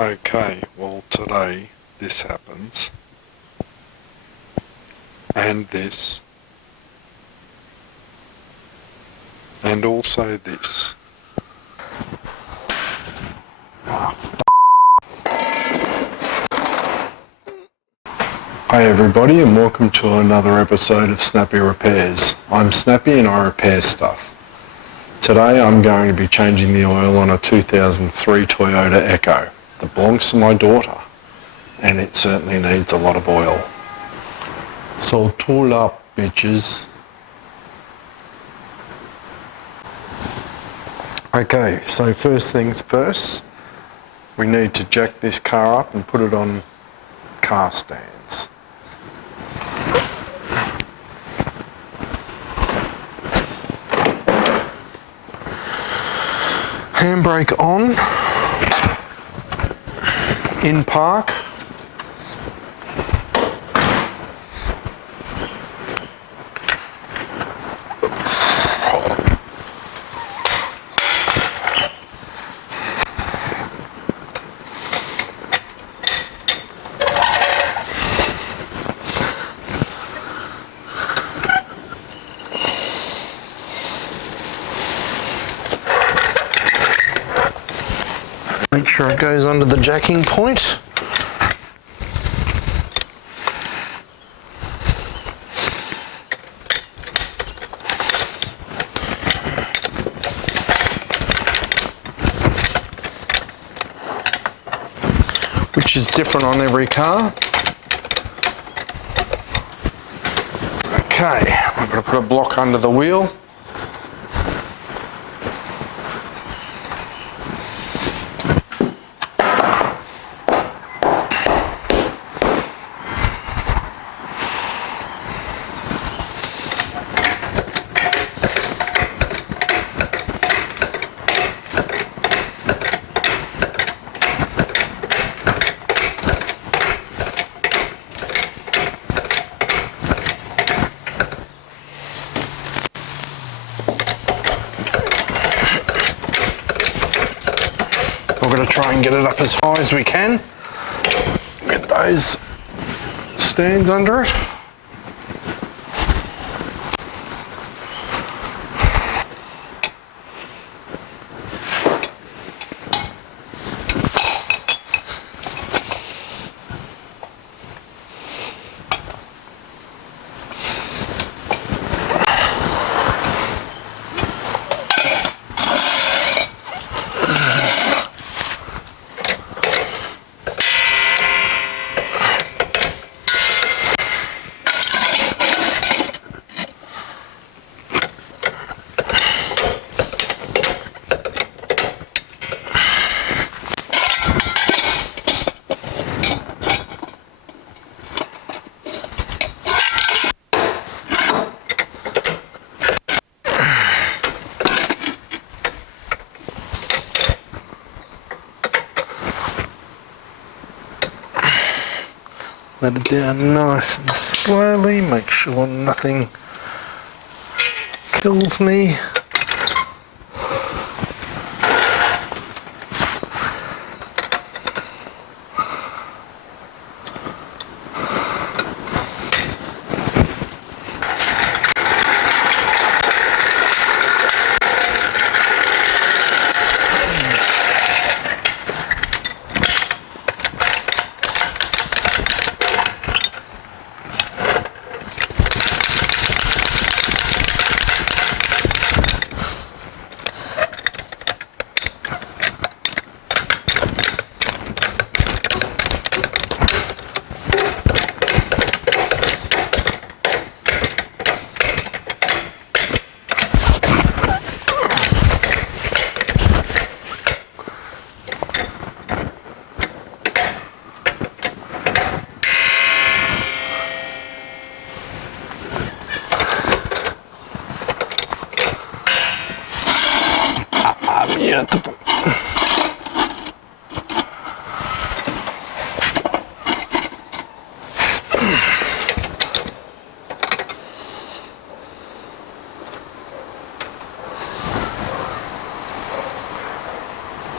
Okay, well today this happens, and this, and also this. Hi everybody and welcome to another episode of Snappy Repairs. I'm Snappy and I repair stuff. Today I'm going to be changing the oil on a 2003 Toyota Echo that belongs to my daughter, and it certainly needs a lot of oil. So tool up, bitches. Okay, so first things first, we need to jack this car up and put it on car stands. Handbrake on, in park. Make sure it goes under the jacking point. Which is different on every car. Okay, I'm going to put a block under the wheel. We're going to try and get it up as high as we can. Get those stands under it. Let it down nice and slowly, make sure nothing kills me. Yeah.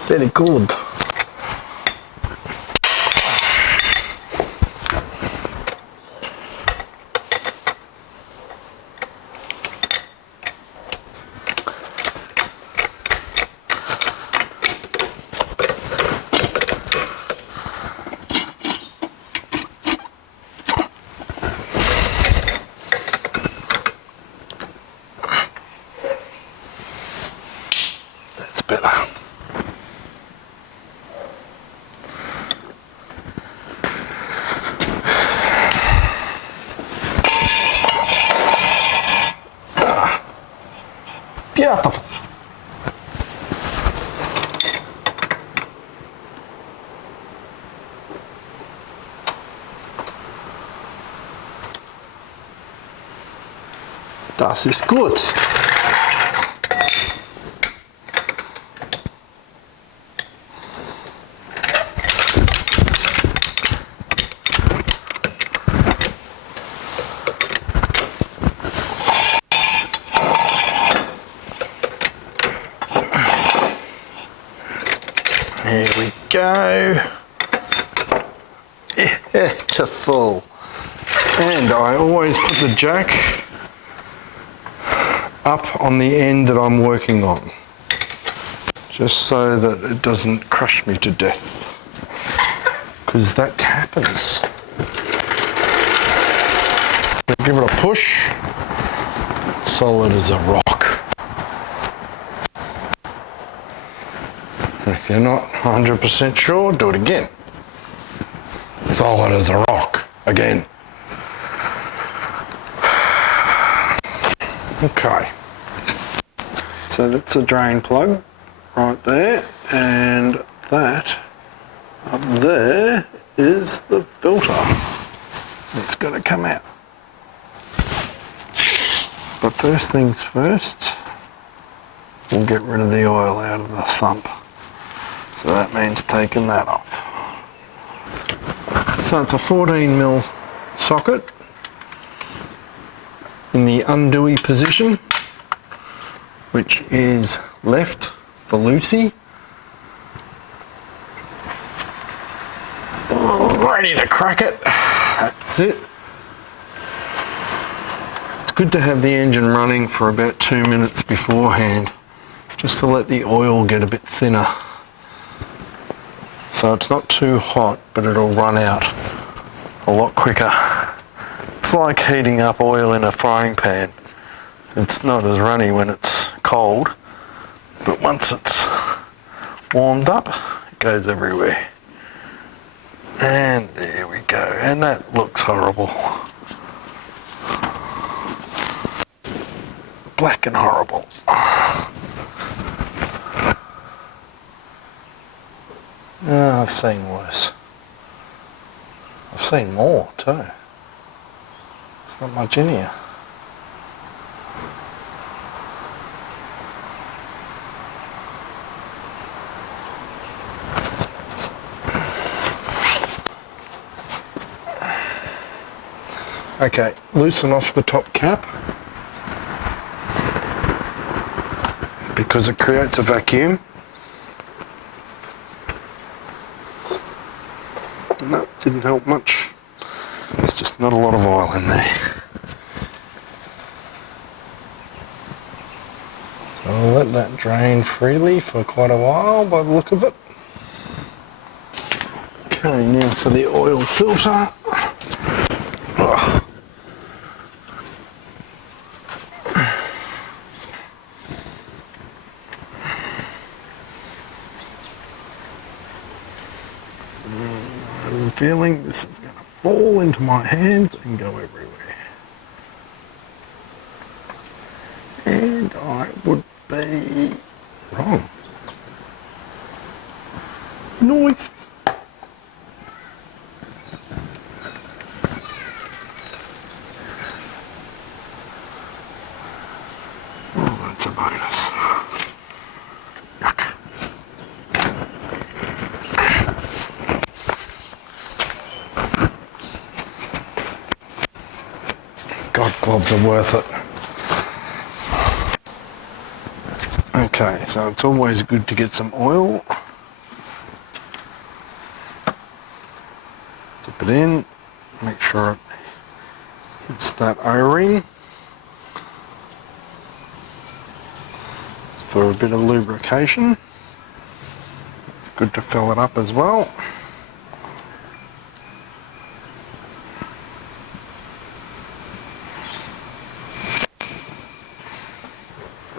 Very good. Das ist gut. There we go. Yeah, to full. And I always put the jack up on the end that I'm working on, just so that it doesn't crush me to death, because that happens. Give it a push, solid as a rock. And if you're not 100% sure, do it again. Solid as a rock, again. Okay, so that's a drain plug right there, and that up there is the filter that's going to come out. But first things first, we'll get rid of the oil out of the sump. So that means taking that off. So it's a 14mm socket in the undewey position, which is left for Lucy. Ready to crack it. That's it. It's good to have the engine running for about 2 minutes beforehand, just to let the oil get a bit thinner. So it's not too hot, but it'll run out a lot quicker. It's like heating up oil in a frying pan. It's not as runny when it's cold, but once it's warmed up, it goes everywhere. And there we go. And that looks horrible. Black and horrible. Oh, I've seen worse. I've seen more too. There's not much in here. Okay, loosen off the top cap because it creates a vacuum. No, didn't help much. There's just not a lot of oil in there. So I'll let that drain freely for quite a while by the look of it. Okay, now for the oil filter. I'm feeling this is going to fall into my hands and go everywhere. And I would be wrong. Nice. Oh, that's a bonus. Yuck. God, gloves are worth it. Okay, so it's always good to get some oil. Dip it in, make sure it hits that O-ring for a bit of lubrication. Good to fill it up as well.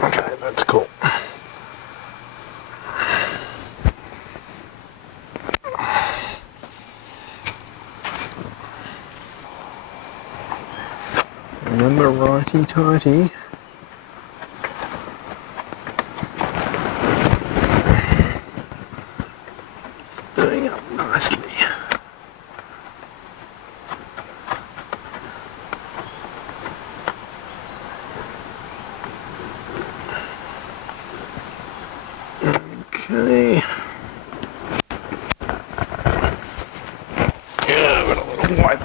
Okay, that's cool. Remember, righty-tighty. Doing up nicely. a wipe.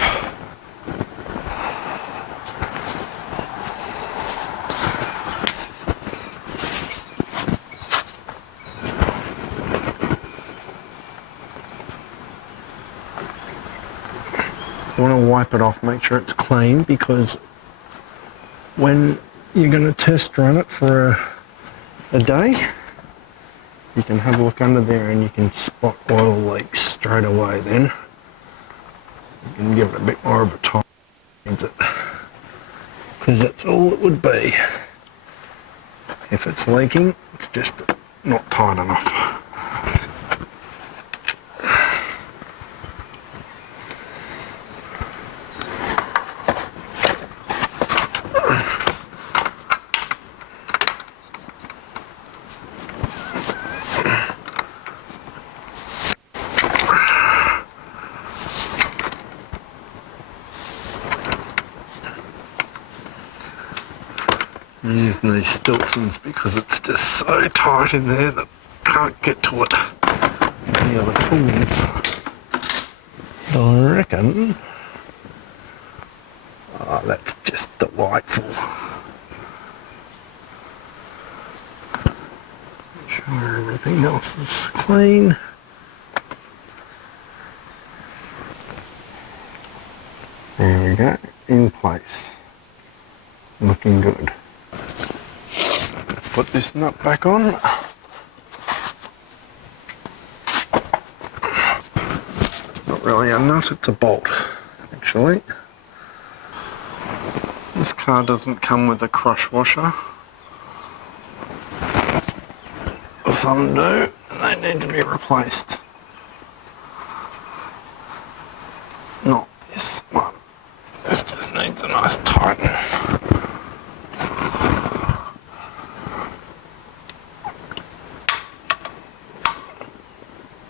You want to wipe it off, make sure it's clean, because when you're going to test run it for a day, you can have a look under there and you can spot oil leaks straight away then. You can give it a bit more of a time, because that's all it would be. If it's leaking, it's just not tight enough. I'm using these Stiltsons because it's just so tight in there that I can't get to it. Any other tools? But I reckon, oh, that's just delightful. Make sure everything else is clean. There we go, in place. Looking good. Put this nut back on. It's not really a nut, it's a bolt, actually. This car doesn't come with a crush washer. Some do, and they need to be replaced. Not this one. This just needs a nice tighten.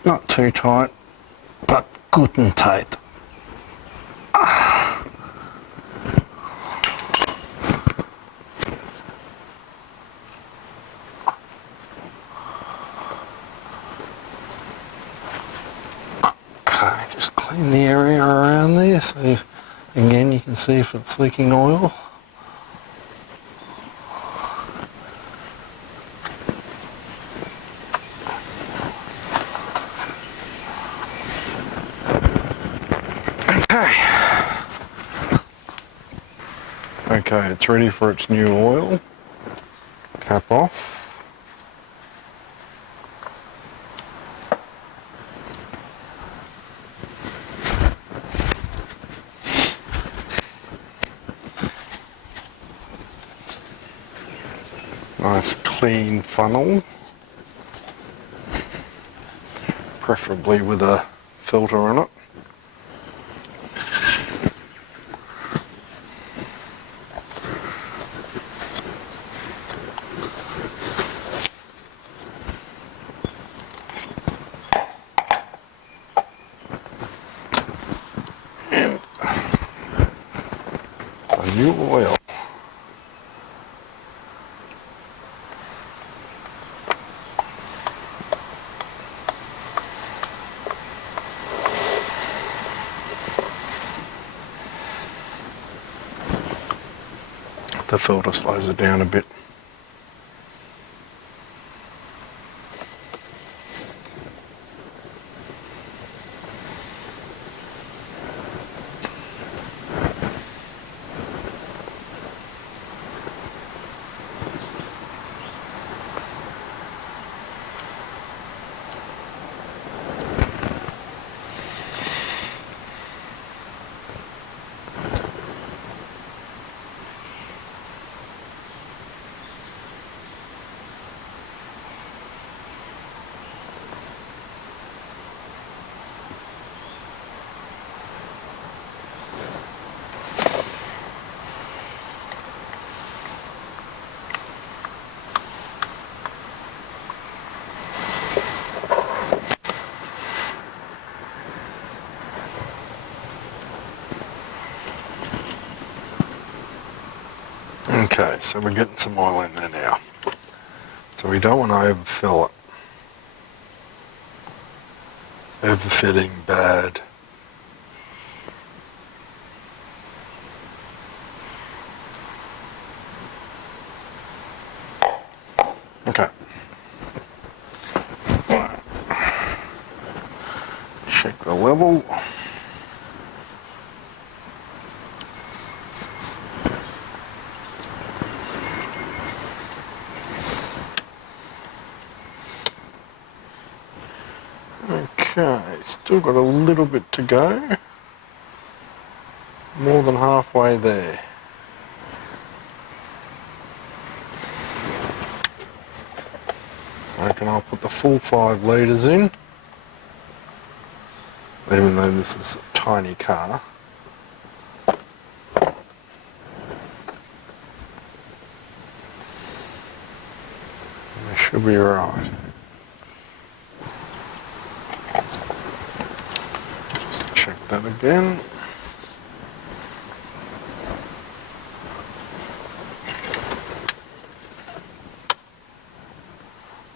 Not too tight, but good and tight. Okay, just clean the area around there so again you can see if it's leaking oil. Okay, it's ready for its new oil. Cap off. Nice clean funnel. Preferably with a filter on it. New oil. The filter slows it down a bit. Okay, so we're getting some oil in there now. So we don't want to overfill it. Overfitting, bad. Check the level. Okay, still got a little bit to go. More than halfway there. I reckon I'll put the full 5 litres in, even though this is a tiny car. I should be right. Just check that again.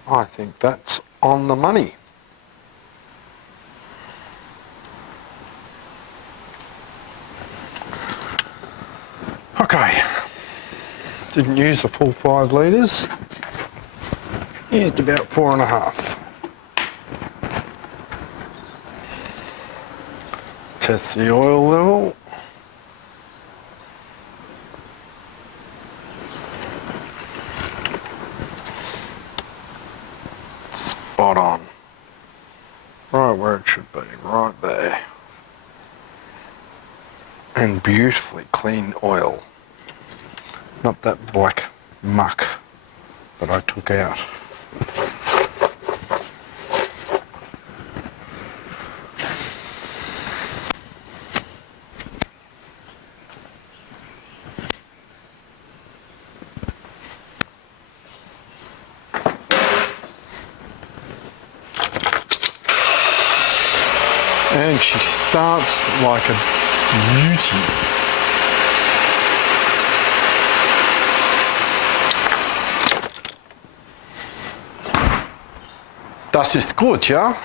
I think that's on the money. Okay, didn't use the full 5 litres, used about 4.5. Test the oil level. Spot on. Right where it should be, right there. And beautifully clean oil. Not that black muck that I took out. And she starts like a beauty. Das ist gut, ja?